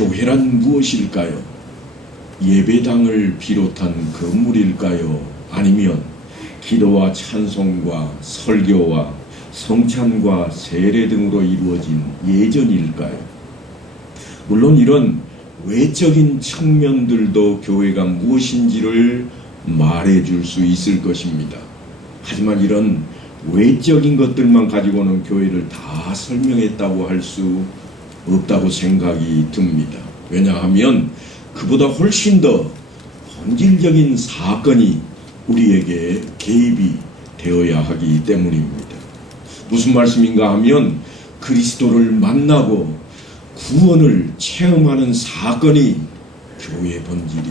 교회란 무엇일까요? 예배당을 비롯한 건물일까요? 아니면 기도와 찬송과 설교와 성찬과 세례 등으로 이루어진 예전일까요? 물론 이런 외적인 측면들도 교회가 무엇인지를 말해줄 수 있을 것입니다. 하지만 이런 외적인 것들만 가지고는 교회를 다 설명했다고 할 수 없다고 생각이 듭니다. 왜냐하면 그보다 훨씬 더 본질적인 사건이 우리에게 개입이 되어야 하기 때문입니다. 무슨 말씀인가 하면 그리스도를 만나고 구원을 체험하는 사건이 교회의 본질이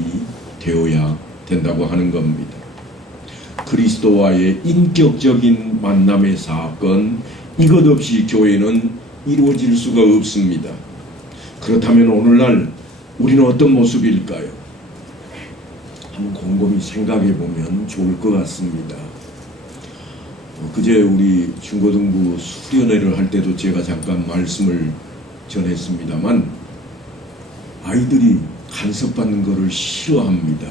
되어야 된다고 하는 겁니다. 그리스도와의 인격적인 만남의 사건, 이것 없이 교회는 이루어질 수가 없습니다. 그렇다면 오늘날 우리는 어떤 모습일까요? 한번 곰곰이 생각해 보면 좋을 것 같습니다. 그제 우리 중고등부 수련회를 할 때도 제가 잠깐 말씀을 전했습니다만, 아이들이 간섭받는 것을 싫어합니다.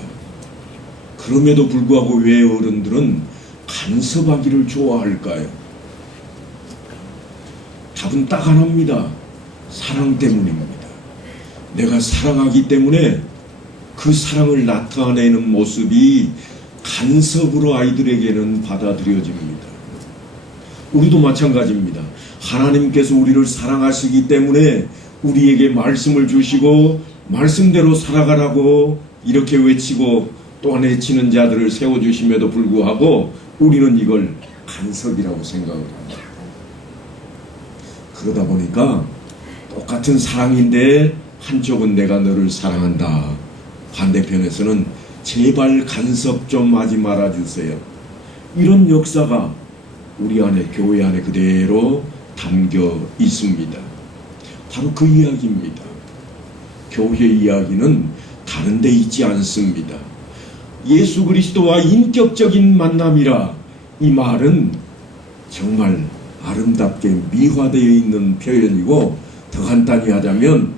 그럼에도 불구하고 왜 어른들은 간섭하기를 좋아할까요? 답은 딱 하나입니다. 사랑 때문입니다. 내가 사랑하기 때문에 그 사랑을 나타내는 모습이 간섭으로 아이들에게는 받아들여집니다. 우리도 마찬가지입니다. 하나님께서 우리를 사랑하시기 때문에 우리에게 말씀을 주시고 말씀대로 살아가라고 이렇게 외치고 또한 외치는 자들을 세워주심에도 불구하고 우리는 이걸 간섭이라고 생각을 합니다. 그러다 보니까 똑같은 사랑인데 한쪽은 내가 너를 사랑한다, 반대편에서는 제발 간섭 좀 하지 말아주세요. 이런 역사가 우리 안에, 교회 안에 그대로 담겨 있습니다. 바로 그 이야기입니다. 교회 이야기는 다른 데 있지 않습니다. 예수 그리스도와 인격적인 만남이라, 이 말은 정말 아름답게 미화되어 있는 표현이고, 더 간단히 하자면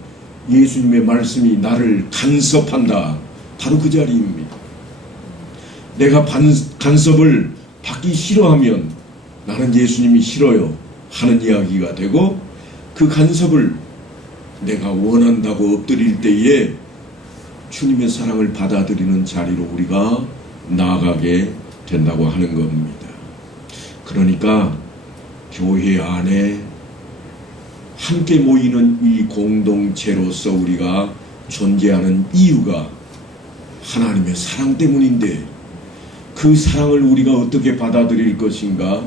예수님의 말씀이 나를 간섭한다, 바로 그 자리입니다. 내가 간섭을 받기 싫어하면 나는 예수님이 싫어요 하는 이야기가 되고, 그 간섭을 내가 원한다고 엎드릴 때에 주님의 사랑을 받아들이는 자리로 우리가 나아가게 된다고 하는 겁니다. 그러니까 교회 안에 함께 모이는 이 공동체로서 우리가 존재하는 이유가 하나님의 사랑 때문인데, 그 사랑을 우리가 어떻게 받아들일 것인가?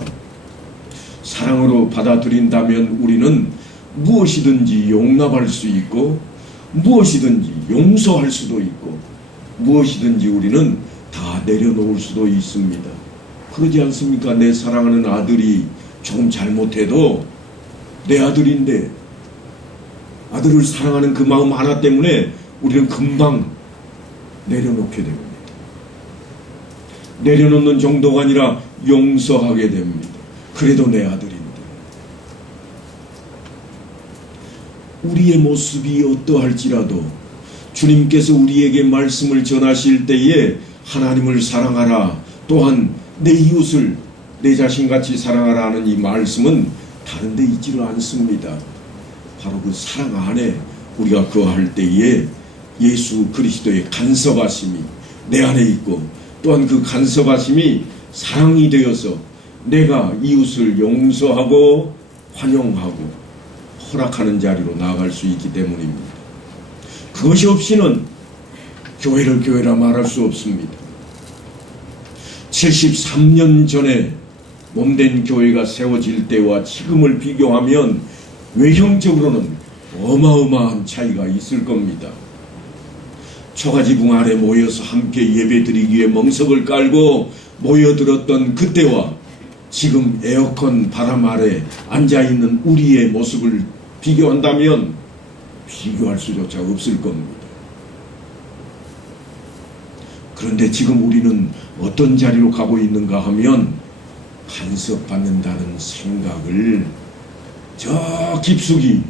사랑으로 받아들인다면 우리는 무엇이든지 용납할 수 있고, 무엇이든지 용서할 수도 있고, 무엇이든지 우리는 다 내려놓을 수도 있습니다. 그러지 않습니까? 내 사랑하는 아들이 조금 잘못해도 내 아들인데, 아들을 사랑하는 그 마음 하나 때문에 우리는 금방 내려놓게 됩니다. 내려놓는 정도가 아니라 용서하게 됩니다. 그래도 내 아들인데. 우리의 모습이 어떠할지라도 주님께서 우리에게 말씀을 전하실 때에 하나님을 사랑하라, 또한 내 이웃을 내 자신같이 사랑하라 하는 이 말씀은 다른 데 있지를 않습니다. 바로 그 사랑 안에 우리가 거할 때에 예수 그리스도의 간섭하심이 내 안에 있고, 또한 그 간섭하심이 사랑이 되어서 내가 이웃을 용서하고 환영하고 허락하는 자리로 나아갈 수 있기 때문입니다. 그것이 없이는 교회를 교회라 말할 수 없습니다. 73년 전에 몸된 교회가 세워질 때와 지금을 비교하면 외형적으로는 어마어마한 차이가 있을 겁니다. 초가지붕 아래 모여서 함께 예배드리기 위해 멍석을 깔고 모여들었던 그때와 지금 에어컨 바람 아래 앉아있는 우리의 모습을 비교한다면 비교할 수조차 없을 겁니다. 그런데 지금 우리는 어떤 자리로 가고 있는가 하면 간섭받는다는 생각을 저 깊숙이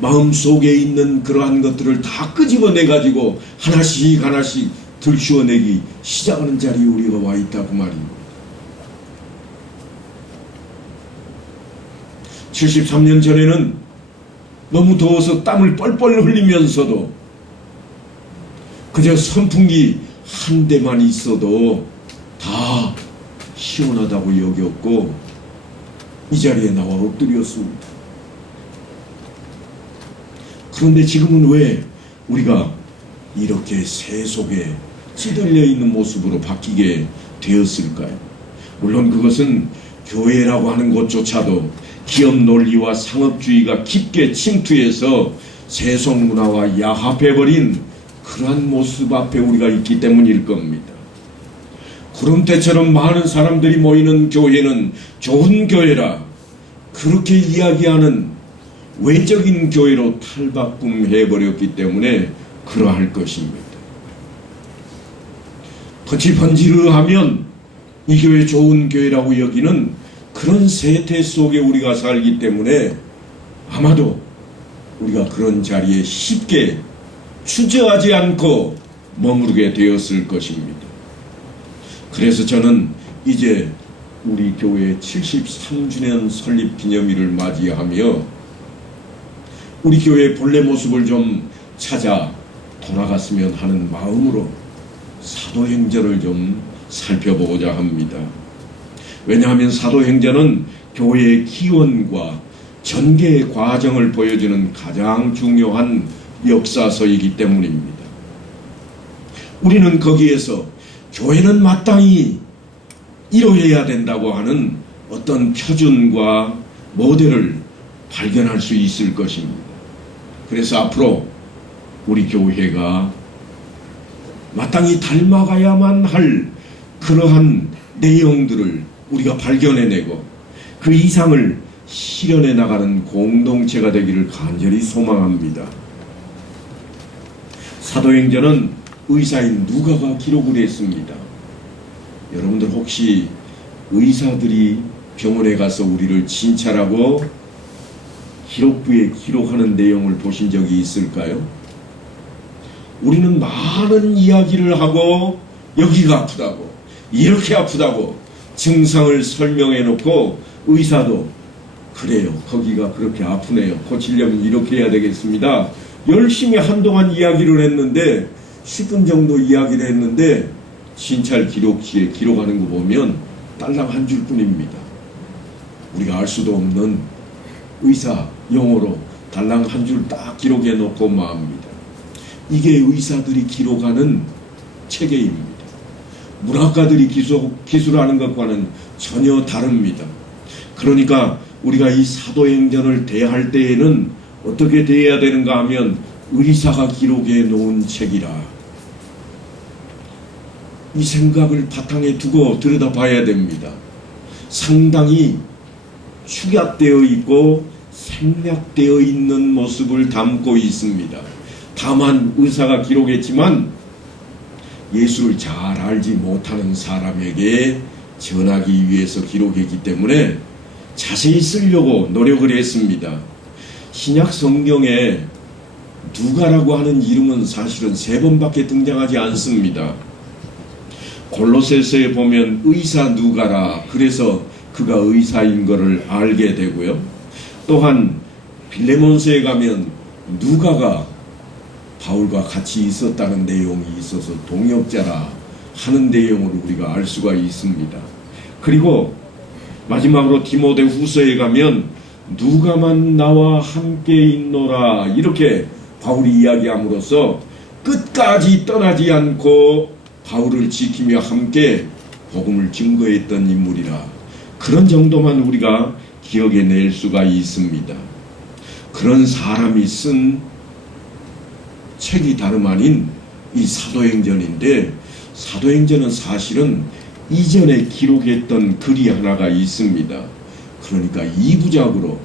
마음속에 있는 그러한 것들을 다 끄집어내 가지고 하나씩 하나씩 들추어내기 시작하는 자리에 우리가 와 있다고 말입니다. 73년 전에는 너무 더워서 땀을 뻘뻘 흘리면서도 그저 선풍기 한 대만 있어도 다 시원하다고 여겼고 이 자리에 나와 엎드렸습니다. 그런데 지금은 왜 우리가 이렇게 새 속에 찌들려 있는 모습으로 바뀌게 되었을까요? 물론 그것은 교회라고 하는 곳조차도 기업 논리와 상업주의가 깊게 침투해서 세속 문화와 야합해버린 그러한 모습 앞에 우리가 있기 때문일 겁니다. 구름대처럼 많은 사람들이 모이는 교회는 좋은 교회라 그렇게 이야기하는 외적인 교회로 탈바꿈해버렸기 때문에 그러할 것입니다. 번지르하면 이 교회 좋은 교회라고 여기는 그런 세태 속에 우리가 살기 때문에 아마도 우리가 그런 자리에 쉽게 주저하지 않고 머무르게 되었을 것입니다. 그래서 저는 이제 우리 교회 73주년 설립 기념일을 맞이하며 우리 교회의 본래 모습을 좀 찾아 돌아갔으면 하는 마음으로 사도행전을 좀 살펴보고자 합니다. 왜냐하면 사도행전은 교회의 기원과 전개의 과정을 보여주는 가장 중요한 역사서이기 때문입니다. 우리는 거기에서 교회는 마땅히 이루어야 된다고 하는 어떤 표준과 모델을 발견할 수 있을 것입니다. 그래서 앞으로 우리 교회가 마땅히 닮아가야만 할 그러한 내용들을 우리가 발견해내고 그 이상을 실현해 나가는 공동체가 되기를 간절히 소망합니다. 사도행전은 의사인 누가가 기록을 했습니다. 여러분들 혹시 의사들이 병원에 가서 우리를 진찰하고 기록부에 기록하는 내용을 보신 적이 있을까요? 우리는 많은 이야기를 하고 여기가 아프다고 이렇게 아프다고 증상을 설명해 놓고 의사도 그래요 거기가 그렇게 아프네요 고치려면 이렇게 해야 되겠습니다 열심히 한동안 이야기를 했는데 10분 정도 이야기를 했는데 진찰 기록지에 기록하는 거 보면 딸랑 한 줄 뿐입니다. 우리가 알 수도 없는 의사 용어로 달랑 한 줄 딱 기록해 놓고 맙니다. 이게 의사들이 기록하는 체계입니다. 문학가들이 기술하는 것과는 전혀 다릅니다. 그러니까 우리가 이 사도행전을 대할 때에는 어떻게 대해야 되는가 하면 의사가 기록해 놓은 책이라 이 생각을 바탕에 두고 들여다봐야 됩니다. 상당히 축약되어 있고 생략되어 있는 모습을 담고 있습니다. 다만 의사가 기록했지만 예수를 잘 알지 못하는 사람에게 전하기 위해서 기록했기 때문에 자세히 쓰려고 노력을 했습니다. 신약 성경에 누가라고 하는 이름은 사실은 3번밖에 등장하지 않습니다. 골로새서에 보면 의사 누가라 그래서 그가 의사인 것을 알게 되고요. 또한 빌레몬서에 가면 누가가 바울과 같이 있었다는 내용이 있어서 동역자라 하는 내용을 우리가 알 수가 있습니다. 그리고 마지막으로 디모데후서에 가면 누가만 나와 함께 있노라 이렇게 바울이 이야기함으로써 끝까지 떠나지 않고 바울을 지키며 함께 복음을 증거했던 인물이라 그런 정도만 우리가 기억해낼 수가 있습니다. 그런 사람이 쓴 책이 다름 아닌 이 사도행전인데 사도행전은 사실은 이전에 기록했던 글이 하나가 있습니다. 그러니까 2부작으로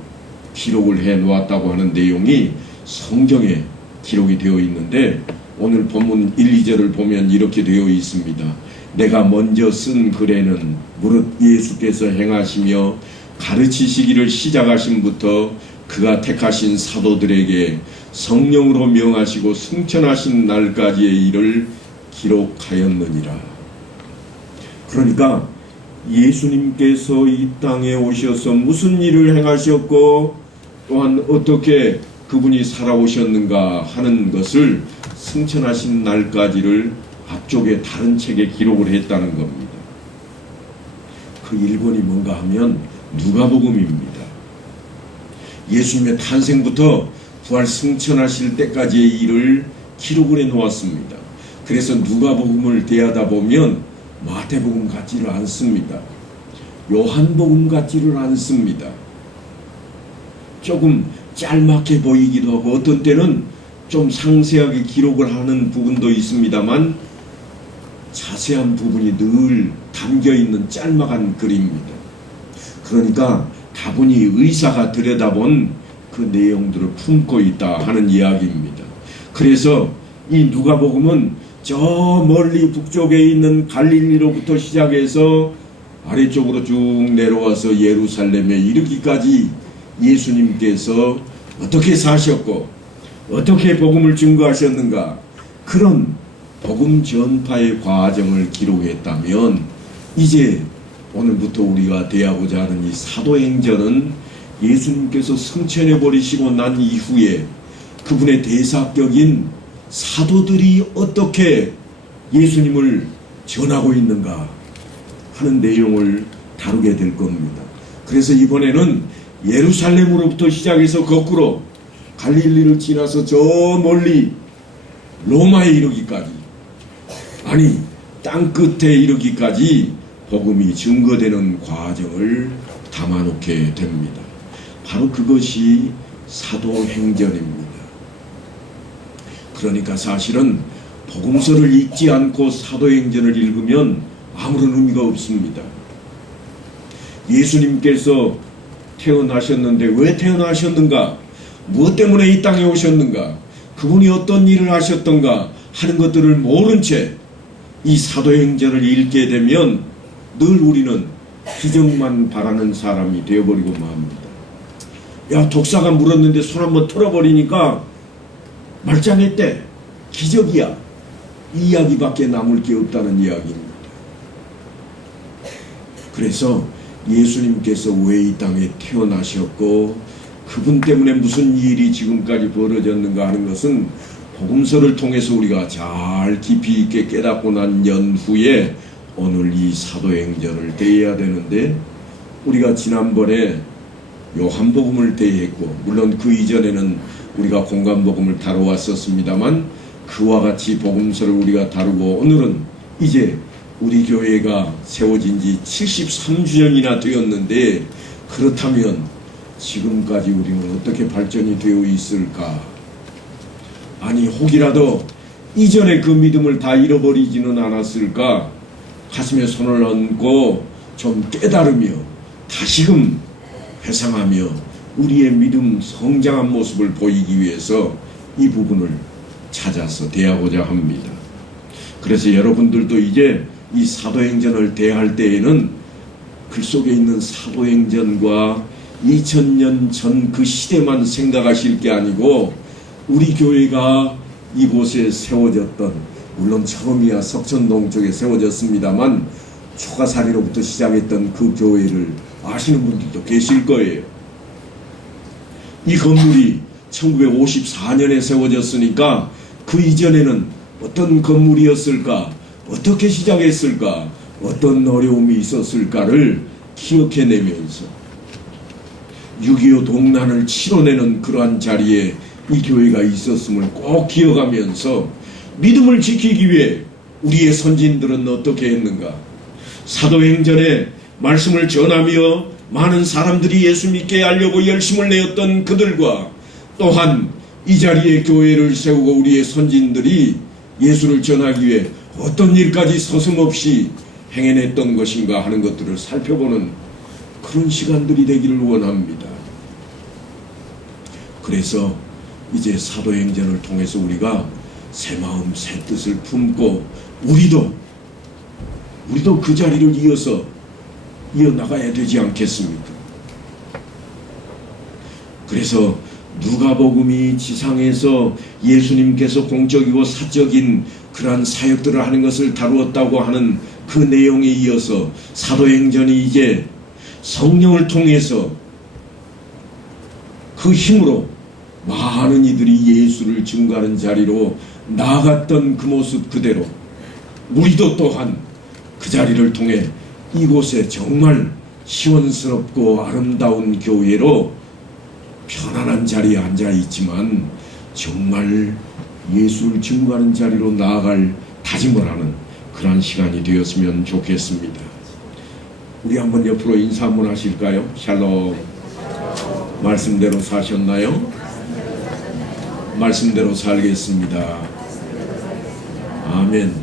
기록을 해 놓았다고 하는 내용이 성경에 기록이 되어 있는데 오늘 본문 1, 2절을 보면 이렇게 되어 있습니다. 내가 먼저 쓴 글에는 무릇 예수께서 행하시며 가르치시기를 시작하심부터 그가 택하신 사도들에게 성령으로 명하시고 승천하신 날까지의 일을 기록하였느니라. 그러니까 예수님께서 이 땅에 오셔서 무슨 일을 행하셨고 또한 어떻게 그분이 살아오셨는가 하는 것을 승천하신 날까지를 앞쪽에 다른 책에 기록을 했다는 겁니다. 그 일본이 뭔가 하면 누가복음입니다. 예수님의 탄생부터 부활 승천하실 때까지의 일을 기록을 해 놓았습니다. 그래서 누가복음을 대하다 보면 마태복음 같지를 않습니다. 요한복음 같지를 않습니다. 조금 짤막해 보이기도 하고 어떤 때는 좀 상세하게 기록을 하는 부분도 있습니다만 자세한 부분이 늘 담겨있는 짤막한 글입니다. 그러니까 다분히 의사가 들여다본 그 내용들을 품고 있다 하는 이야기입니다. 그래서 이 누가복음은 저 멀리 북쪽에 있는 갈릴리로부터 시작해서 아래쪽으로 쭉 내려와서 예루살렘에 이르기까지 예수님께서 어떻게 사셨고 어떻게 복음을 증거하셨는가 그런 복음 전파의 과정을 기록했다면 이제 오늘부터 우리가 대하고자 하는 이 사도행전은 예수님께서 승천해 버리시고 난 이후에 그분의 대사격인 사도들이 어떻게 예수님을 전하고 있는가 하는 내용을 다루게 될 겁니다. 그래서 이번에는 예루살렘으로부터 시작해서 거꾸로 갈릴리를 지나서 저 멀리 로마에 이르기까지 아니 땅끝에 이르기까지 복음이 증거되는 과정을 담아놓게 됩니다. 바로 그것이 사도행전입니다. 그러니까 사실은 복음서를 읽지 않고 사도행전을 읽으면 아무런 의미가 없습니다. 예수님께서 태어나셨는데 왜 태어나셨는가? 무엇 때문에 이 땅에 오셨는가? 그분이 어떤 일을 하셨던가 하는 것들을 모른 채 이 사도행전을 읽게 되면 늘 우리는 기적만 바라는 사람이 되어버리고 맙니다. 야, 독사가 물었는데 손 한번 털어버리니까 말짱했대. 기적이야. 이 이야기밖에 남을 게 없다는 이야기입니다. 그래서 예수님께서 왜 이 땅에 태어나셨고 그분 때문에 무슨 일이 지금까지 벌어졌는가 하는 것은 복음서를 통해서 우리가 잘 깊이 있게 깨닫고 난 연후에 오늘 이 사도행전을 대해야 되는데 우리가 지난번에 요한복음을 대했고 물론 그 이전에는 우리가 공관복음을 다루었었습니다만 그와 같이 복음서를 우리가 다루고 오늘은 이제 우리 교회가 세워진 지 73주년이나 되었는데 그렇다면 지금까지 우리는 어떻게 발전이 되어 있을까? 아니 혹이라도 이전에 그 믿음을 다 잃어버리지는 않았을까? 가슴에 손을 얹고 좀 깨달으며 다시금 회상하며 우리의 믿음 성장한 모습을 보이기 위해서 이 부분을 찾아서 대하고자 합니다. 그래서 여러분들도 이제 이 사도행전을 대할 때에는 글 속에 있는 사도행전과 2000년 전 그 시대만 생각하실 게 아니고 우리 교회가 이곳에 세워졌던 물론 처음이야 석천동 쪽에 세워졌습니다만 초가사리로부터 시작했던 그 교회를 아시는 분들도 계실 거예요. 이 건물이 1954년에 세워졌으니까 그 이전에는 어떤 건물이었을까? 어떻게 시작했을까? 어떤 어려움이 있었을까를 기억해내면서 6.25 동란을 치러내는 그러한 자리에 이 교회가 있었음을 꼭 기억하면서 믿음을 지키기 위해 우리의 선진들은 어떻게 했는가? 사도행전에 말씀을 전하며 많은 사람들이 예수 믿게 하려고 열심을 내었던 그들과 또한 이 자리에 교회를 세우고 우리의 선진들이 예수를 전하기 위해 어떤 일까지 서슴없이 행해냈던 것인가 하는 것들을 살펴보는 그런 시간들이 되기를 원합니다. 그래서 이제 사도행전을 통해서 우리가 새 마음 새 뜻을 품고 우리도 그 자리를 이어나가야 되지 않겠습니까? 그래서 누가복음이 지상에서 예수님께서 공적이고 사적인 그러한 사역들을 하는 것을 다루었다고 하는 그 내용에 이어서 사도행전이 이제 성령을 통해서 그 힘으로 많은 이들이 예수를 증거하는 자리로 나아갔던 그 모습 그대로 우리도 또한 그 자리를 통해 이곳에 정말 시원스럽고 아름다운 교회로 편안한 자리에 앉아 있지만 정말 예수를 증거하는 자리로 나아갈 다짐을 하는 그런 시간이 되었으면 좋겠습니다. 우리 한번 옆으로 인사 한번 하실까요? 샬롬. 말씀대로 사셨나요? 말씀대로 살겠습니다. 아멘.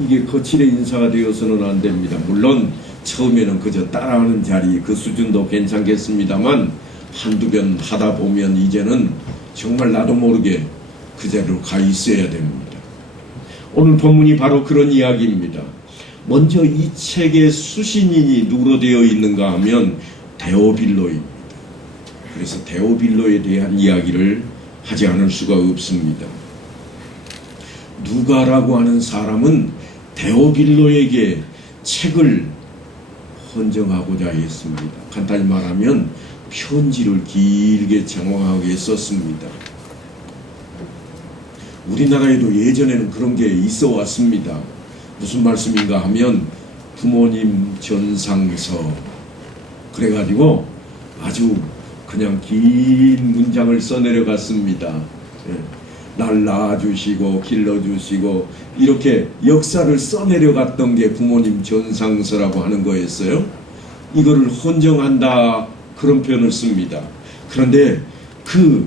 이게 거칠의 인사가 되어서는 안 됩니다. 물론 처음에는 그저 따라하는 자리 그 수준도 괜찮겠습니다만 한두 번 하다 보면 이제는 정말 나도 모르게 그 자리로 가 있어야 됩니다. 오늘 본문이 바로 그런 이야기입니다. 먼저 이 책의 수신인이 누구로 되어 있는가 하면 데오빌로입니다. 그래서 데오빌로에 대한 이야기를 하지 않을 수가 없습니다. 누가라고 하는 사람은 데오빌로에게 책을 헌정하고자 했습니다. 간단히 말하면 편지를 길게 장황하게 썼습니다. 우리나라에도 예전에는 그런 게 있어 왔습니다. 무슨 말씀인가 하면 부모님 전상서 그래가지고 아주 그냥 긴 문장을 써내려갔습니다. 날 낳아주시고 길러주시고 이렇게 역사를 써내려갔던 게 부모님 전상서라고 하는 거였어요. 이거를 헌정한다 그런 표현을 씁니다. 그런데 그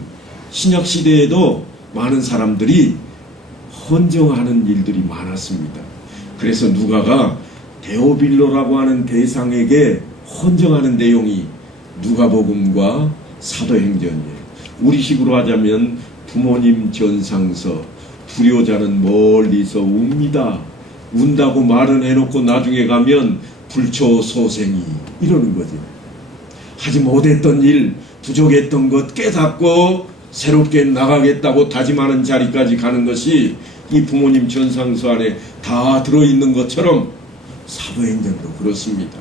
신약시대에도 많은 사람들이 헌정하는 일들이 많았습니다. 그래서 누가가 데오빌로라고 하는 대상에게 헌정하는 내용이 누가복음과 사도행전이에요. 우리식으로 하자면 부모님 전상서, 불효자는 멀리서 웁니다. 운다고 말은 해놓고 나중에 가면 불초소생이 이러는 거죠. 하지 못했던 일, 부족했던 것 깨닫고 새롭게 나가겠다고 다짐하는 자리까지 가는 것이 이 부모님 전상서 안에 다 들어있는 것처럼 사도행전도 그렇습니다.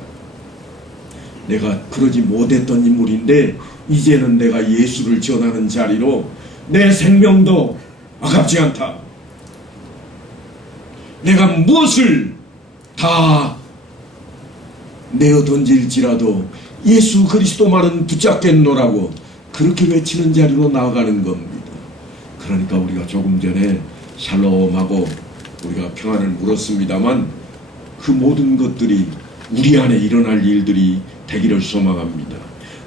내가 그러지 못했던 인물인데 이제는 내가 예수를 전하는 자리로 내 생명도 아깝지 않다. 내가 무엇을 다 내어 던질지라도 예수 그리스도만은 붙잡겠노라고 그렇게 외치는 자리로 나아가는 겁니다. 그러니까 우리가 조금 전에 샬롬하고 우리가 평안을 물었습니다만 그 모든 것들이 우리 안에 일어날 일들이 되기를 소망합니다.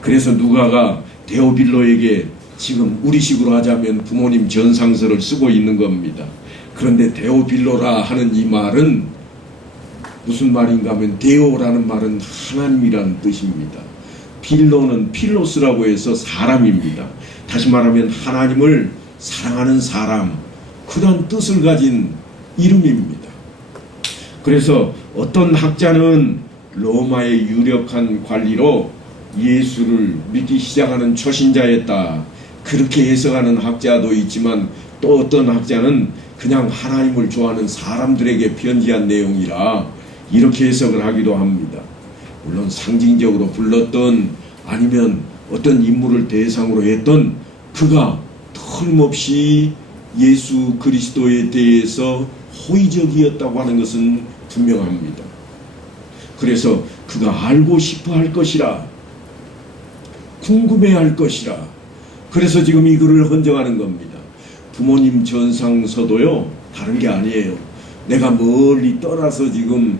그래서 누가가 데오빌로에게 지금 우리식으로 하자면 부모님 전상서를 쓰고 있는 겁니다. 그런데 데오빌로라 하는 이 말은 무슨 말인가 하면 데오라는 말은 하나님이라는 뜻입니다. 빌로는 필로스라고 해서 사람입니다. 다시 말하면 하나님을 사랑하는 사람 그런 뜻을 가진 이름입니다. 그래서 어떤 학자는 로마의 유력한 관리로 예수를 믿기 시작하는 초신자였다 그렇게 해석하는 학자도 있지만 또 어떤 학자는 그냥 하나님을 좋아하는 사람들에게 편지한 내용이라 이렇게 해석을 하기도 합니다. 물론 상징적으로 불렀던 아니면 어떤 인물을 대상으로 했던 그가 틀림없이 예수 그리스도에 대해서 호의적이었다고 하는 것은 분명합니다. 그래서 그가 알고 싶어 할 것이라 궁금해 할 것이라 그래서 지금 이 글을 헌정하는 겁니다. 부모님 전상서도요 다른 게 아니에요. 내가 멀리 떠나서 지금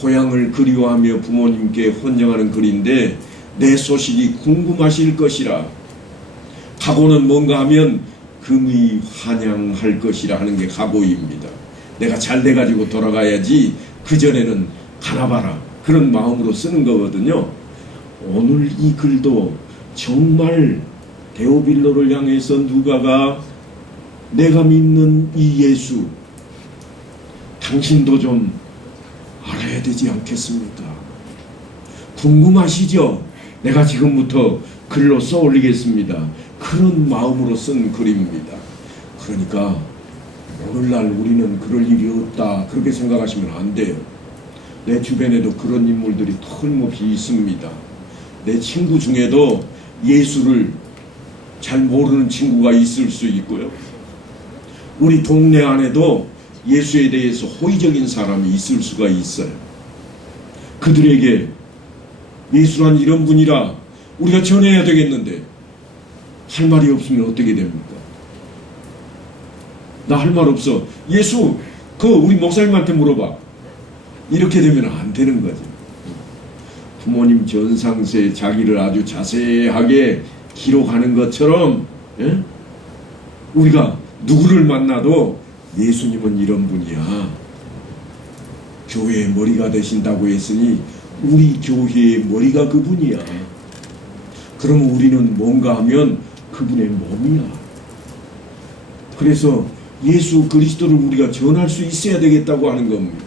고향을 그리워하며 부모님께 헌정하는 글인데 내 소식이 궁금하실 것이라 각오는 뭔가 하면 금이 환영할 것이라 하는 게 각오입니다. 내가 잘 돼가지고 돌아가야지 그전에는 가나봐라 그런 마음으로 쓰는 거거든요. 오늘 이 글도 정말 데오빌로를 향해서 누가가 내가 믿는 이 예수 당신도 좀 알아야 되지 않겠습니까? 궁금하시죠? 내가 지금부터 글로 써 올리겠습니다. 그런 마음으로 쓴 글입니다. 그러니까 오늘날 우리는 그럴 일이 없다 그렇게 생각하시면 안 돼요. 내 주변에도 그런 인물들이 털없이 있습니다. 내 친구 중에도 예수를 잘 모르는 친구가 있을 수 있고요. 우리 동네 안에도 예수에 대해서 호의적인 사람이 있을 수가 있어요. 그들에게 예수란 이런 분이라 우리가 전해야 되겠는데 할 말이 없으면 어떻게 됩니까? 나 할 말 없어. 예수 우리 목사님한테 물어봐. 이렇게 되면 안 되는 거죠. 부모님 전상세 자기를 아주 자세하게 기록하는 것처럼 우리가 누구를 만나도 예수님은 이런 분이야. 교회의 머리가 되신다고 했으니 우리 교회의 머리가 그분이야. 그러면 우리는 뭔가 하면 그분의 몸이야. 그래서 예수 그리스도를 우리가 전할 수 있어야 되겠다고 하는 겁니다.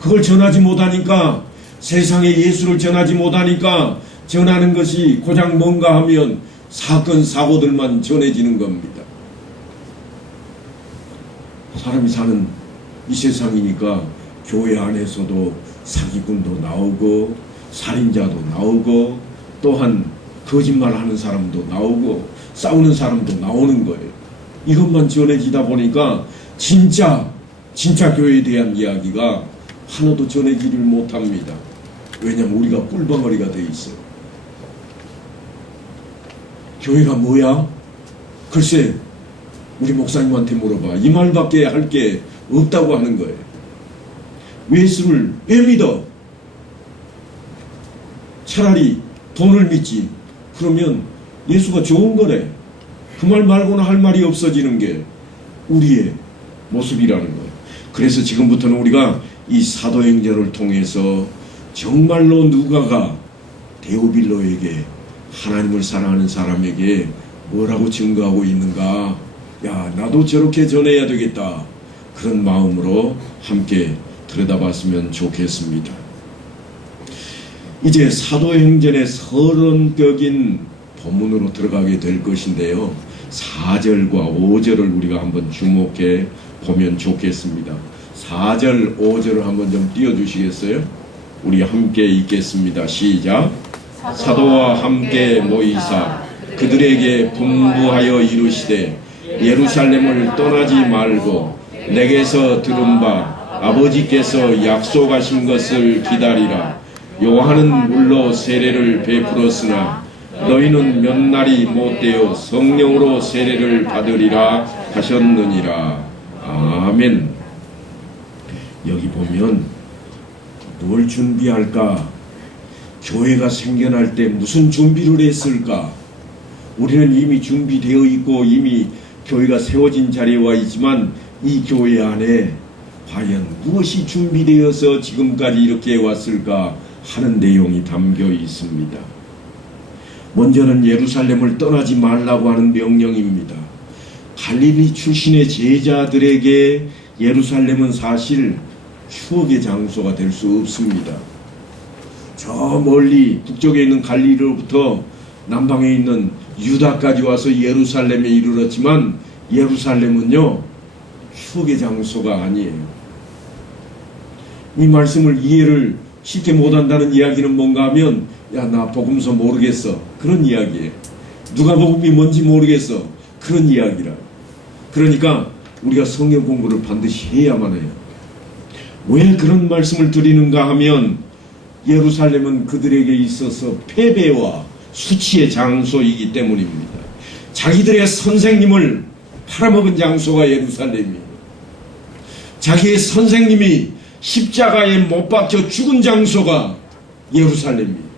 그걸 전하지 못하니까, 세상에 예수를 전하지 못하니까 전하는 것이 고작 뭔가 하면 사건 사고들만 전해지는 겁니다. 사람이 사는 이 세상이니까 교회 안에서도 사기꾼도 나오고 살인자도 나오고 또한 거짓말하는 사람도 나오고 싸우는 사람도 나오는 거예요. 이것만 전해지다 보니까 진짜 교회에 대한 이야기가 하나도 전해지를 못합니다. 왜냐하면 우리가 꿀벙어리가 돼 있어요. 교회가 뭐야? 글쎄 우리 목사님한테 물어봐. 이 말밖에 할 게 없다고 하는 거예요. 예수를 왜 믿어? 차라리 돈을 믿지. 그러면 예수가 좋은 거래. 그 말 말고는 할 말이 없어지는 게 우리의 모습이라는 거예요. 그래서 지금부터는 우리가 이 사도행전을 통해서 정말로 누가가 데오빌로에게, 하나님을 사랑하는 사람에게 뭐라고 증거하고 있는가, 야 나도 저렇게 전해야 되겠다, 그런 마음으로 함께 들여다봤으면 좋겠습니다. 이제 사도행전의 서론적인 본문으로 들어가게 될 것인데요, 4절과 5절을 우리가 한번 주목해 보면 좋겠습니다. 4절 5절을 한번 좀 띄워주시겠어요? 우리 함께 읽겠습니다. 시작. 사도와 함께 모이사 그들에게 분부하여 이르시되 예루살렘을 떠나지 말고 내게서 들은 바 아버지께서 약속하신 것을 기다리라. 요한은 물로 세례를 베풀었으나 너희는 몇 날이 못되어 성령으로 세례를 받으리라 하셨느니라. 아멘. 여기 보면 뭘 준비할까? 교회가 생겨날 때 무슨 준비를 했을까? 우리는 이미 준비되어 있고 이미 교회가 세워진 자리에 와 있지만 이 교회 안에 과연 무엇이 준비되어서 지금까지 이렇게 왔을까 하는 내용이 담겨 있습니다. 먼저는 예루살렘을 떠나지 말라고 하는 명령입니다. 갈릴리 출신의 제자들에게 예루살렘은 사실 추억의 장소가 될 수 없습니다. 저 멀리 북쪽에 있는 갈릴리로부터 남방에 있는 유다까지 와서 예루살렘에 이르렀지만 예루살렘은요 추억의 장소가 아니에요. 이 말씀을 이해를 쉽게 못한다는 이야기는 뭔가 하면 야 나 복음서 모르겠어, 그런 이야기예요. 누가 복음이 뭔지 모르겠어, 그런 이야기라. 그러니까 우리가 성경 공부를 반드시 해야만 해요. 왜 그런 말씀을 드리는가 하면 예루살렘은 그들에게 있어서 패배와 수치의 장소이기 때문입니다. 자기들의 선생님을 팔아먹은 장소가 예루살렘이에요. 자기의 선생님이 십자가에 못 박혀 죽은 장소가 예루살렘이에요.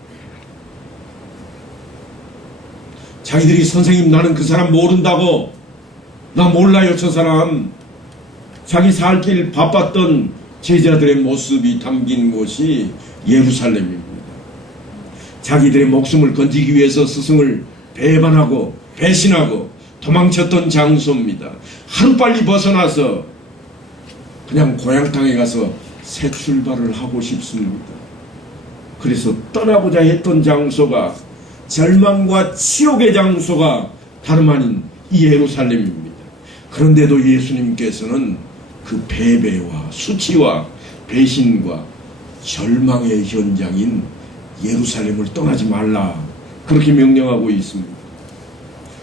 자기들이 선생님 나는 그 사람 모른다고, 나 몰라요 저 사람, 자기 살 길 바빴던 제자들의 모습이 담긴 곳이 예루살렘입니다. 자기들의 목숨을 건지기 위해서 스승을 배반하고 배신하고 도망쳤던 장소입니다. 하루빨리 벗어나서 그냥 고향 땅에 가서 새 출발을 하고 싶습니다. 그래서 떠나고자 했던 장소가 절망과 치욕의 장소가 다름 아닌 이 예루살렘입니다. 그런데도 예수님께서는 그 패배와 수치와 배신과 절망의 현장인 예루살렘을 떠나지 말라, 그렇게 명령하고 있습니다.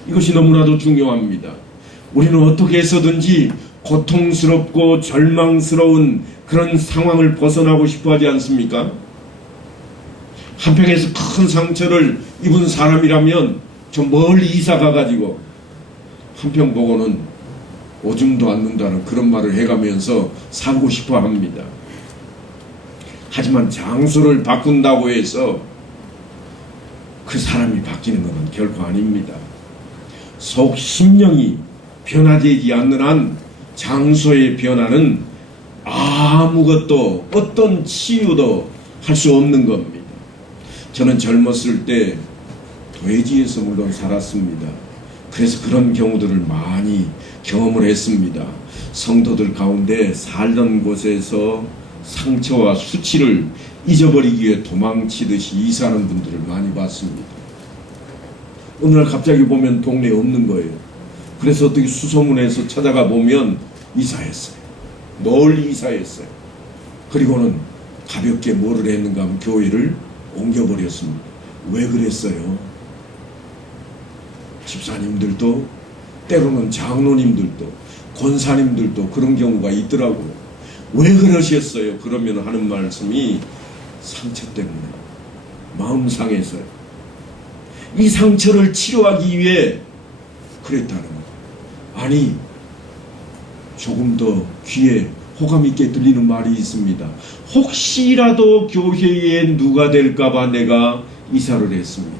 이것이 너무나도 중요합니다. 우리는 어떻게 해서든지 고통스럽고 절망스러운 그런 상황을 벗어나고 싶어 하지 않습니까? 한평에서 큰 상처를 입은 사람이라면 좀 멀리 이사 가가지고 한평 보고는 오줌도 안 눈다는 그런 말을 해가면서 살고 싶어 합니다. 하지만 장소를 바꾼다고 해서 그 사람이 바뀌는 것은 결코 아닙니다. 속 심령이 변화되지 않는 한 장소의 변화는 아무것도, 어떤 치유도 할 수 없는 겁니다. 저는 젊었을 때 도회지에서 물론 살았습니다. 그래서 그런 경우들을 많이 경험을 했습니다. 성도들 가운데 살던 곳에서 상처와 수치를 잊어버리기 위해 도망치듯이 이사하는 분들을 많이 봤습니다. 어느 날 갑자기 보면 동네에 없는 거예요. 그래서 어떻게 수소문해서 찾아가 보면 이사했어요. 멀리 이사했어요. 그리고는 가볍게 뭐를 했는가 하면 교회를 옮겨버렸습니다. 왜 그랬어요? 집사님들도, 때로는 장로님들도, 권사님들도 그런 경우가 있더라고요. 왜 그러셨어요? 그러면 하는 말씀이 상처 때문에, 마음 상해서요. 이 상처를 치료하기 위해 그랬다는 거예요. 아니, 조금 더 귀에 호감 있게 들리는 말이 있습니다. 혹시라도 교회에 누가 될까봐 내가 이사를 했습니다.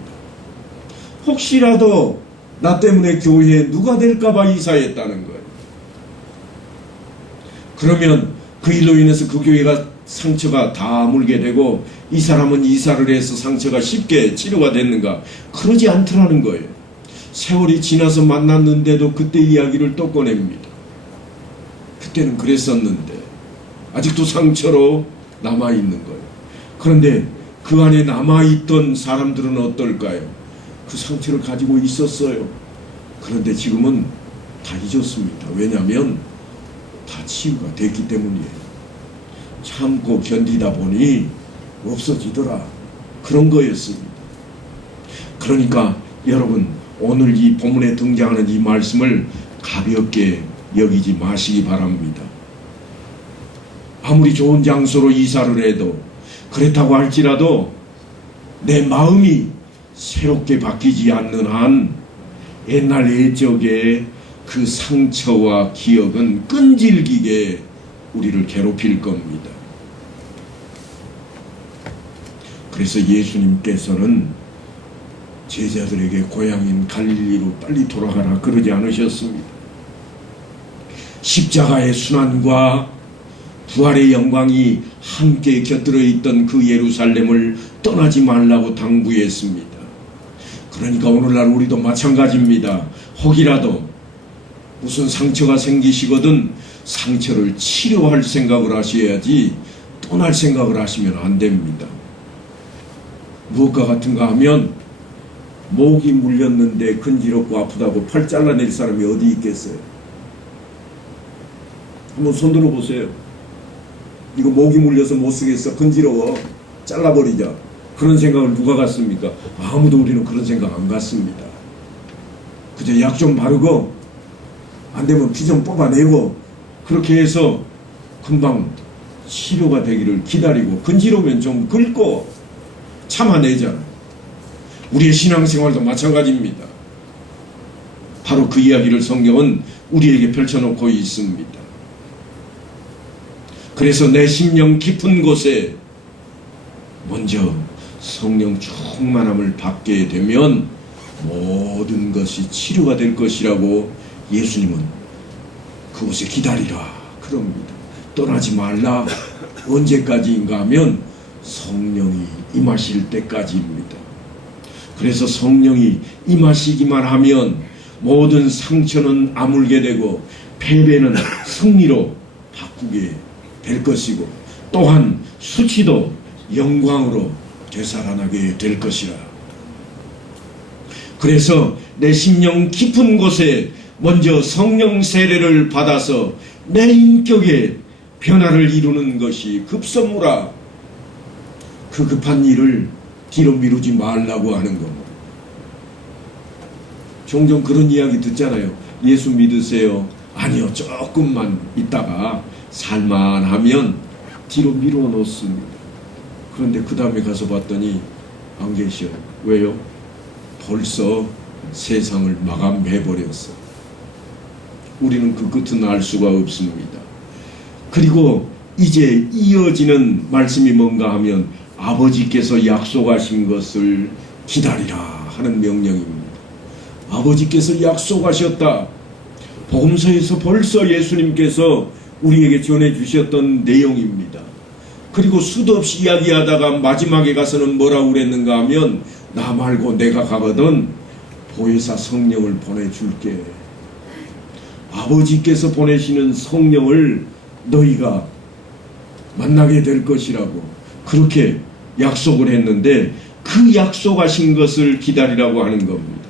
혹시라도 나 때문에 교회에 누가 될까봐 이사했다는 거예요. 그러면 그 일로 인해서 그 교회가 상처가 다 물게 되고 이 사람은 이사를 해서 상처가 쉽게 치료가 됐는가? 그러지 않더라는 거예요. 세월이 지나서 만났는데도 그때 이야기를 또 꺼냅니다. 그때는 그랬었는데 아직도 상처로 남아있는 거예요. 그런데 그 안에 남아있던 사람들은 어떨까요? 그 상처를 가지고 있었어요. 그런데 지금은 다 잊었습니다. 왜냐하면 다 치유가 됐기 때문이에요. 참고 견디다 보니 없어지더라, 그런 거였습니다. 그러니까 여러분, 오늘 이 본문에 등장하는 이 말씀을 가볍게 여기지 마시기 바랍니다. 아무리 좋은 장소로 이사를 해도, 그렇다고 할지라도 내 마음이 새롭게 바뀌지 않는 한 옛날 옛적의 그 상처와 기억은 끈질기게 우리를 괴롭힐 겁니다. 그래서 예수님께서는 제자들에게 고향인 갈릴리로 빨리 돌아가라 그러지 않으셨습니다. 십자가의 순환과 부활의 영광이 함께 곁들어 있던 그 예루살렘을 떠나지 말라고 당부했습니다. 그러니까 오늘날 우리도 마찬가지입니다. 혹이라도 무슨 상처가 생기시거든 상처를 치료할 생각을 하셔야지 떠날 생각을 하시면 안 됩니다. 무엇과 같은가 하면 목이 물렸는데 근지럽고 아프다고 팔 잘라낼 사람이 어디 있겠어요? 한번 손 들어보세요. 이거 목이 물려서 못 쓰겠어, 근지러워, 잘라버리자, 그런 생각을 누가 갖습니까? 아무도. 우리는 그런 생각 안 갖습니다. 그저 약 좀 바르고 안 되면 피 좀 뽑아내고 그렇게 해서 금방 치료가 되기를 기다리고, 근지러우면 좀 긁고 참아내잖아요. 우리의 신앙생활도 마찬가지입니다. 바로 그 이야기를 성경은 우리에게 펼쳐놓고 있습니다. 그래서 내 심령 깊은 곳에 먼저 성령 충만함을 받게 되면 모든 것이 치료가 될 것이라고 예수님은 그곳에 기다리라 그럽니다. 떠나지 말라. 언제까지인가 하면 성령이 임하실 때까지입니다. 그래서 성령이 임하시기만 하면 모든 상처는 아물게 되고 패배는 승리로 바꾸게 될 것이고, 또한 수치도 영광으로 되살아나게 될 것이라. 그래서 내 심령 깊은 곳에 먼저 성령 세례를 받아서 내 인격에 변화를 이루는 것이 급선무라. 그 급한 일을 뒤로 미루지 말라고 하는 겁니다. 종종 그런 이야기 듣잖아요. 예수 믿으세요. 아니요, 조금만 있다가 살만하면 뒤로 미루어 놓습니다. 그런데 그 다음에 가서 봤더니 안 계셔요. 왜요? 벌써 세상을 마감해버렸어. 우리는 그 끝은 알 수가 없습니다. 그리고 이제 이어지는 말씀이 뭔가 하면 아버지께서 약속하신 것을 기다리라 하는 명령입니다. 아버지께서 약속하셨다. 복음서에서 벌써 예수님께서 우리에게 전해주셨던 내용입니다. 그리고 수도 없이 이야기하다가 마지막에 가서는 뭐라고 그랬는가 하면 나 말고 내가 가거든 보혜사 성령을 보내줄게. 아버지께서 보내시는 성령을 너희가 만나게 될 것이라고 그렇게 약속을 했는데 그 약속하신 것을 기다리라고 하는 겁니다.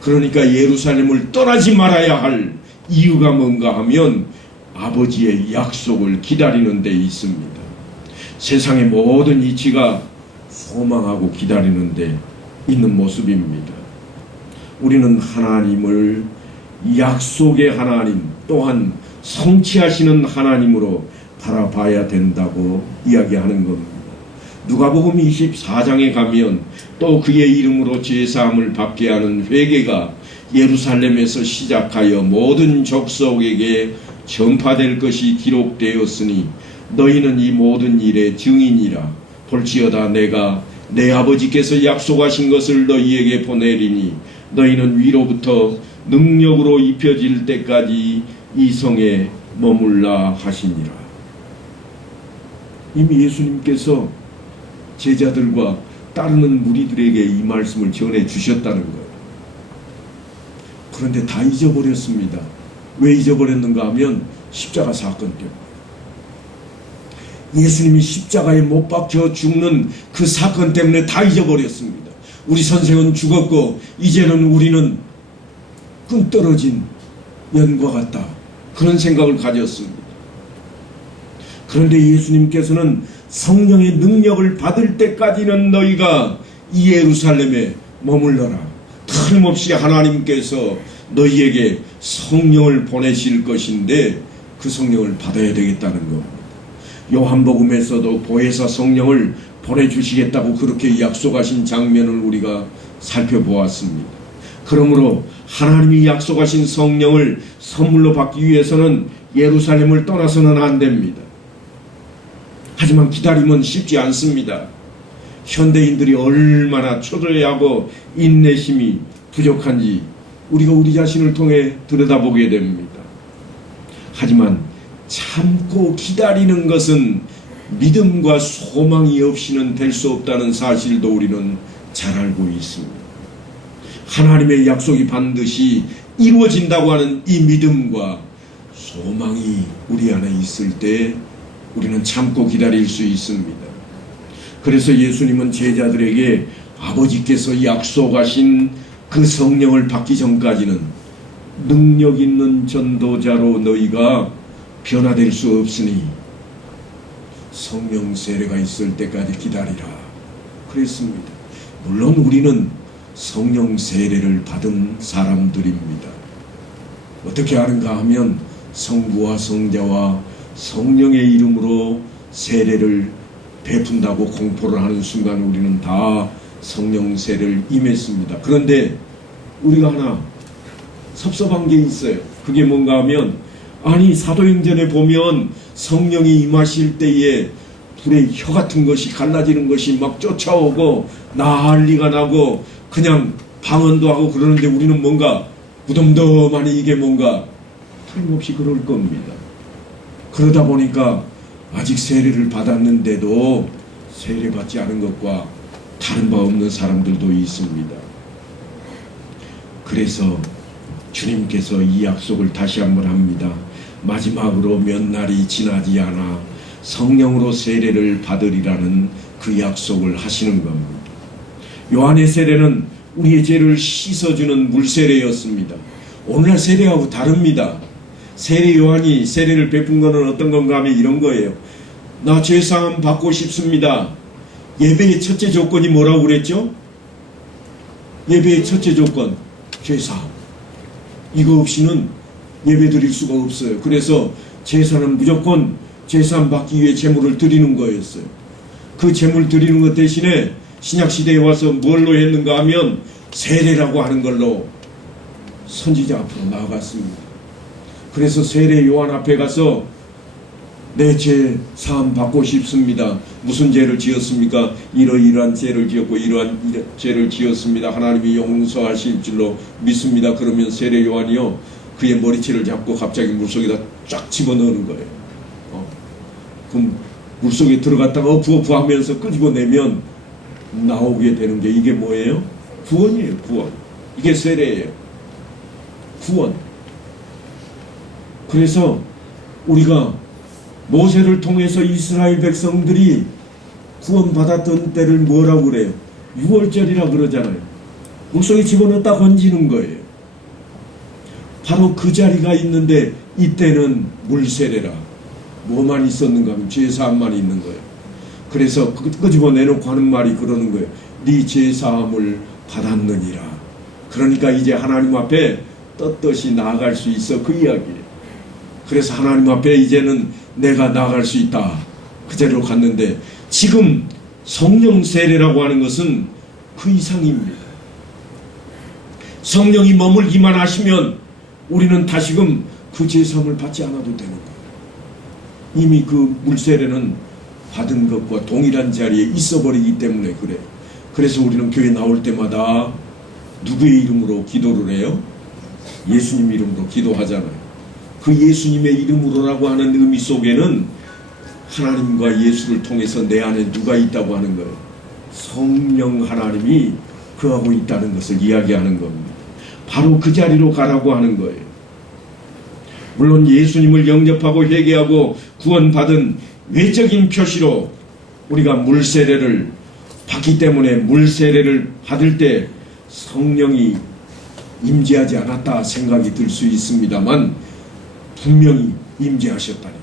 그러니까 예루살렘을 떠나지 말아야 할 이유가 뭔가 하면 아버지의 약속을 기다리는 데 있습니다. 세상의 모든 이치가 소망하고 기다리는 데 있는 모습입니다. 우리는 하나님을 약속의 하나님 또한 성취하시는 하나님으로 바라봐야 된다고 이야기하는 겁니다. 누가복음 24장에 가면 또 그의 이름으로 제사함을 받게 하는 회개가 예루살렘에서 시작하여 모든 족속에게 전파될 것이 기록되었으니 너희는 이 모든 일의 증인이라. 볼지어다 내가 내 아버지께서 약속하신 것을 너희에게 보내리니 너희는 위로부터 능력으로 입혀질 때까지 이 성에 머물라 하시니라. 이미 예수님께서 제자들과 따르는 무리들에게 이 말씀을 전해 주셨다는 거예요. 그런데 다 잊어버렸습니다. 왜 잊어버렸는가 하면 십자가 사건 때문에. 예수님이 십자가에 못 박혀 죽는 그 사건 때문에 다 잊어버렸습니다. 우리 선생은 죽었고 이제는 우리는 끈 떨어진 연과 같다. 그런 생각을 가졌습니다. 그런데 예수님께서는 성령의 능력을 받을 때까지는 너희가 이 예루살렘에 머물러라. 틀림없이 하나님께서 너희에게 성령을 보내실 것인데 그 성령을 받아야 되겠다는 겁니다. 요한복음에서도 보혜사 성령을 보내주시겠다고 그렇게 약속하신 장면을 우리가 살펴보았습니다. 그러므로 하나님이 약속하신 성령을 선물로 받기 위해서는 예루살렘을 떠나서는 안 됩니다. 하지만 기다림은 쉽지 않습니다. 현대인들이 얼마나 초조해하고 인내심이 부족한지 우리가 우리 자신을 통해 들여다보게 됩니다. 하지만 참고 기다리는 것은 믿음과 소망이 없이는 될 수 없다는 사실도 우리는 잘 알고 있습니다. 하나님의 약속이 반드시 이루어진다고 하는 이 믿음과 소망이 우리 안에 있을 때 우리는 참고 기다릴 수 있습니다. 그래서 예수님은 제자들에게 아버지께서 약속하신 그 성령을 받기 전까지는 능력 있는 전도자로 너희가 변화될 수 없으니 성령 세례가 있을 때까지 기다리라 그랬습니다. 물론 우리는 성령 세례를 받은 사람들입니다. 어떻게 하는가 하면 성부와 성자와 성령의 이름으로 세례를 베푼다고 공포를 하는 순간 우리는 다 성령 세례를 임했습니다. 그런데 우리가 하나 섭섭한 게 있어요. 그게 뭔가 하면 아니 사도행전에 보면 성령이 임하실 때에 불의 혀 같은 것이 갈라지는 것이 막 쫓아오고 난리가 나고 그냥 방언도 하고 그러는데 우리는 뭔가 무덤덤하니 이게 뭔가 틀림없이 그럴 겁니다. 그러다 보니까 아직 세례를 받았는데도 세례받지 않은 것과 다른 바 없는 사람들도 있습니다. 그래서 주님께서 이 약속을 다시 한번 합니다. 마지막으로 몇 날이 지나지 않아 성령으로 세례를 받으리라는 그 약속을 하시는 겁니다. 요한의 세례는 우리의 죄를 씻어주는 물세례였습니다. 오늘날 세례하고 다릅니다. 세례 요한이 세례를 베푼 것은 어떤 건가 하면 이런 거예요. 나 죄사함 받고 싶습니다. 예배의 첫째 조건이 뭐라고 그랬죠? 예배의 첫째 조건, 죄사함. 이거 없이는 예배 드릴 수가 없어요. 그래서 제사는 무조건 제사함 받기 위해 제물을 드리는 거였어요. 그 제물 드리는 것 대신에 신약시대에 와서 뭘로 했는가 하면 세례라고 하는 걸로 선지자 앞으로 나아갔습니다. 그래서 세례 요한 앞에 가서 내 죄 사함 받고 싶습니다. 무슨 죄를 지었습니까? 이러이러한 죄를 지었고 이러한 죄를 지었습니다. 하나님이 용서하실 줄로 믿습니다. 그러면 세례 요한이요 그의 머리채를 잡고 갑자기 물속에다 쫙 집어넣는 거예요. 그럼 물속에 들어갔다가 어프 하면서 끄집어내면 나오게 되는 게 이게 뭐예요? 구원이에요. 구원. 이게 세례예요. 구원. 그래서 우리가 모세를 통해서 이스라엘 백성들이 구원받았던 때를 뭐라고 그래요? 유월절이라 그러잖아요. 물속에 집어넣었다 건지는 거예요. 바로 그 자리가 있는데 이때는 물세례라. 뭐만 있었는가 하면 죄사함만 있는 거예요. 그래서 끄집어 내놓고 하는 말이 그러는 거예요. 네 죄사함을 받았느니라. 그러니까 이제 하나님 앞에 떳떳이 나아갈 수 있어. 그 이야기예요. 그래서 하나님 앞에 이제는 내가 나아갈 수 있다. 그 자리로 갔는데 지금 성령 세례라고 하는 것은 그 이상입니다. 성령이 머물기만 하시면 우리는 다시금 그 제사함을 받지 않아도 되는 거예요. 이미 그 물세례는 받은 것과 동일한 자리에 있어버리기 때문에 그래요. 그래서 우리는 교회 나올 때마다 누구의 이름으로 기도를 해요? 예수님 이름으로 기도하잖아요. 그 예수님의 이름으로라고 하는 의미 속에는 하나님과 예수를 통해서 내 안에 누가 있다고 하는 거예요? 성령 하나님이 그하고 있다는 것을 이야기하는 겁니다. 바로 그 자리로 가라고 하는 거예요. 물론 예수님을 영접하고 회개하고 구원받은 외적인 표시로 우리가 물세례를 받기 때문에 물세례를 받을 때 성령이 임재하지 않았다 생각이 들 수 있습니다만 분명히 임재하셨다니까.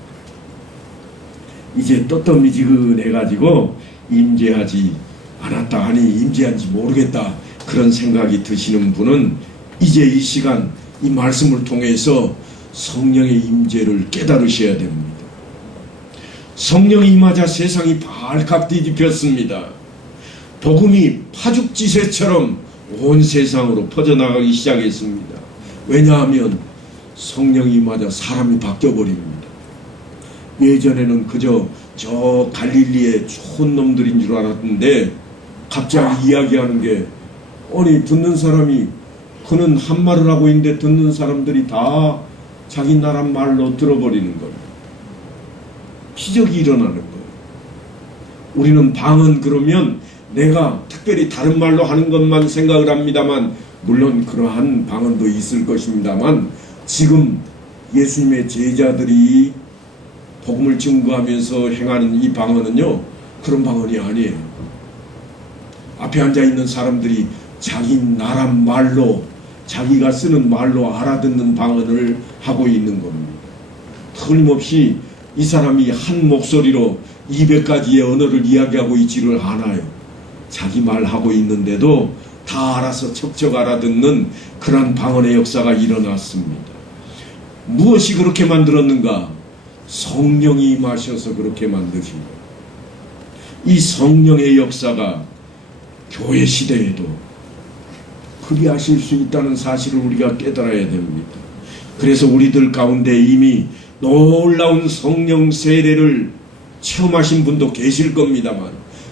이제 떳떳미지근해가지고 임재하지 않았다 하니 임재한지 모르겠다 그런 생각이 드시는 분은 이제 이 시간 이 말씀을 통해서 성령의 임재를 깨달으셔야 됩니다. 성령이 임하자 세상이 발칵 뒤집혔습니다. 복음이 파죽지세처럼 온 세상으로 퍼져나가기 시작했습니다. 왜냐하면 성령이 임하자 사람이 바뀌어버립니다. 예전에는 그저 저 갈릴리의 좋은 놈들인 줄 알았는데 갑자기 이야기하는 게 아니 듣는 사람이 그는 한 말을 하고 있는데 듣는 사람들이 다 자기 나라 말로 들어버리는 겁니다. 기적이 일어나는 거예요. 우리는 방언 그러면 내가 특별히 다른 말로 하는 것만 생각을 합니다만 물론 그러한 방언도 있을 것입니다만 지금 예수님의 제자들이 복음을 증거하면서 행하는 이 방언은요 그런 방언이 아니에요. 앞에 앉아있는 사람들이 자기 나라 말로 자기가 쓰는 말로 알아듣는 방언을 하고 있는 겁니다. 틀림없이 이 사람이 한 목소리로 200가지의 언어를 이야기하고 있지를 않아요. 자기 말하고 있는데도 다 알아서 척척 알아듣는 그런 방언의 역사가 일어났습니다. 무엇이 그렇게 만들었는가? 성령이 임하셔서 그렇게 만드신 거예요. 이 성령의 역사가 교회 시대에도 그리하실 수 있다는 사실을 우리가 깨달아야 됩니다. 그래서 우리들 가운데 이미 놀라운 성령 세례를 체험하신 분도 계실 겁니다만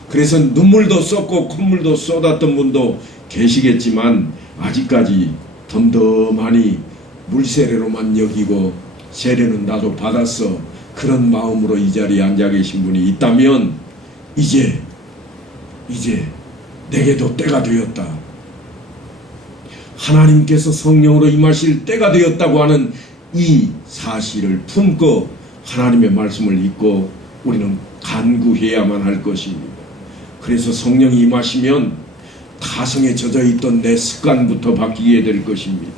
그래서 눈물도 쏟고 콧물도 쏟았던 분도 계시겠지만 아직까지 덤덤하니 물세례로만 여기고 세례는 나도 받았어 그런 마음으로 이 자리에 앉아 계신 분이 있다면 이제 내게도 때가 되었다. 하나님께서 성령으로 임하실 때가 되었다고 하는 이 사실을 품고 하나님의 말씀을 읽고 우리는 간구해야만 할 것입니다. 그래서 성령이 임하시면 타성에 젖어있던 내 습관부터 바뀌게 될 것입니다.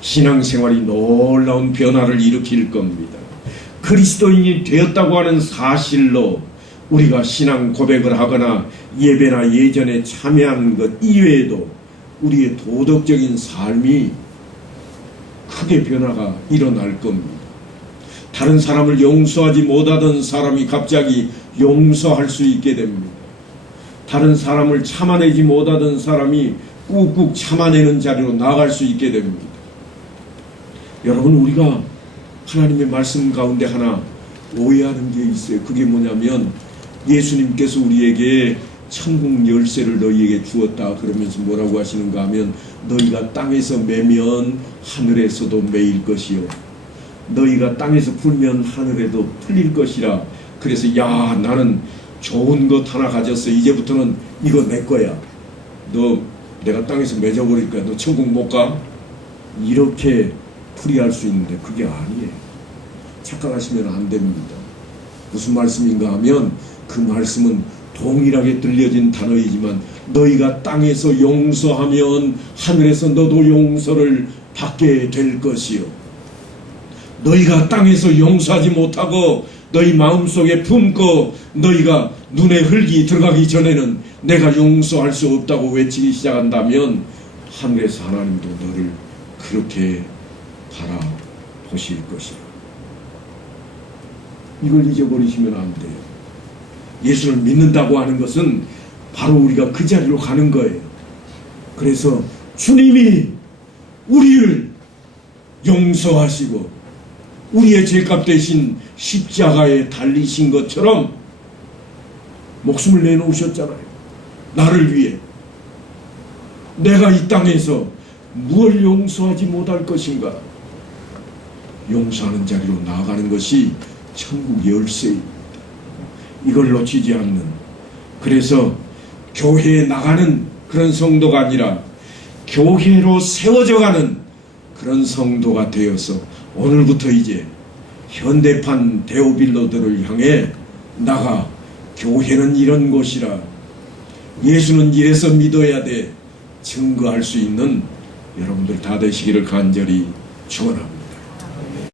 신앙생활이 놀라운 변화를 일으킬 겁니다. 그리스도인이 되었다고 하는 사실로 우리가 신앙 고백을 하거나 예배나 예전에 참여하는 것 이외에도 우리의 도덕적인 삶이 크게 변화가 일어날 겁니다. 다른 사람을 용서하지 못하던 사람이 갑자기 용서할 수 있게 됩니다. 다른 사람을 참아내지 못하던 사람이 꾹꾹 참아내는 자리로 나아갈 수 있게 됩니다. 여러분, 우리가 하나님의 말씀 가운데 하나 오해하는 게 있어요. 그게 뭐냐면 예수님께서 우리에게 천국 열쇠를 너희에게 주었다 그러면서 뭐라고 하시는가 하면 너희가 땅에서 매면 하늘에서도 매일 것이요 너희가 땅에서 풀면 하늘에도 풀릴 것이라. 그래서 야, 나는 좋은 것 하나 가졌어. 이제부터는 이거 내 거야. 너 내가 땅에서 맺어버릴 거야. 너 천국 못 가? 이렇게 풀이할 수 있는데 그게 아니에요. 착각하시면 안 됩니다. 무슨 말씀인가 하면 그 말씀은 동일하게 들려진 단어이지만 너희가 땅에서 용서하면 하늘에서 너도 용서를 받게 될 것이요 너희가 땅에서 용서하지 못하고 너희 마음속에 품고 너희가 눈에 흙이 들어가기 전에는 내가 용서할 수 없다고 외치기 시작한다면 하늘에서 하나님도 너를 그렇게 바라보실 것이라. 이걸 잊어버리시면 안 돼요. 예수를 믿는다고 하는 것은 바로 우리가 그 자리로 가는 거예요. 그래서 주님이 우리를 용서하시고 우리의 죄값 대신 십자가에 달리신 것처럼 목숨을 내놓으셨잖아요. 나를 위해. 내가 이 땅에서 무엇을 용서하지 못할 것인가? 용서하는 자리로 나아가는 것이 천국 열쇠입니다. 이걸 놓치지 않는, 그래서 교회에 나가는 그런 성도가 아니라 교회로 세워져가는 그런 성도가 되어서 오늘부터 이제 현대판 데오빌로들을 향해 나가 교회는 이런 곳이라, 예수는 이래서 믿어야 돼 증거할 수 있는 여러분들 다 되시기를 간절히 축원합니다.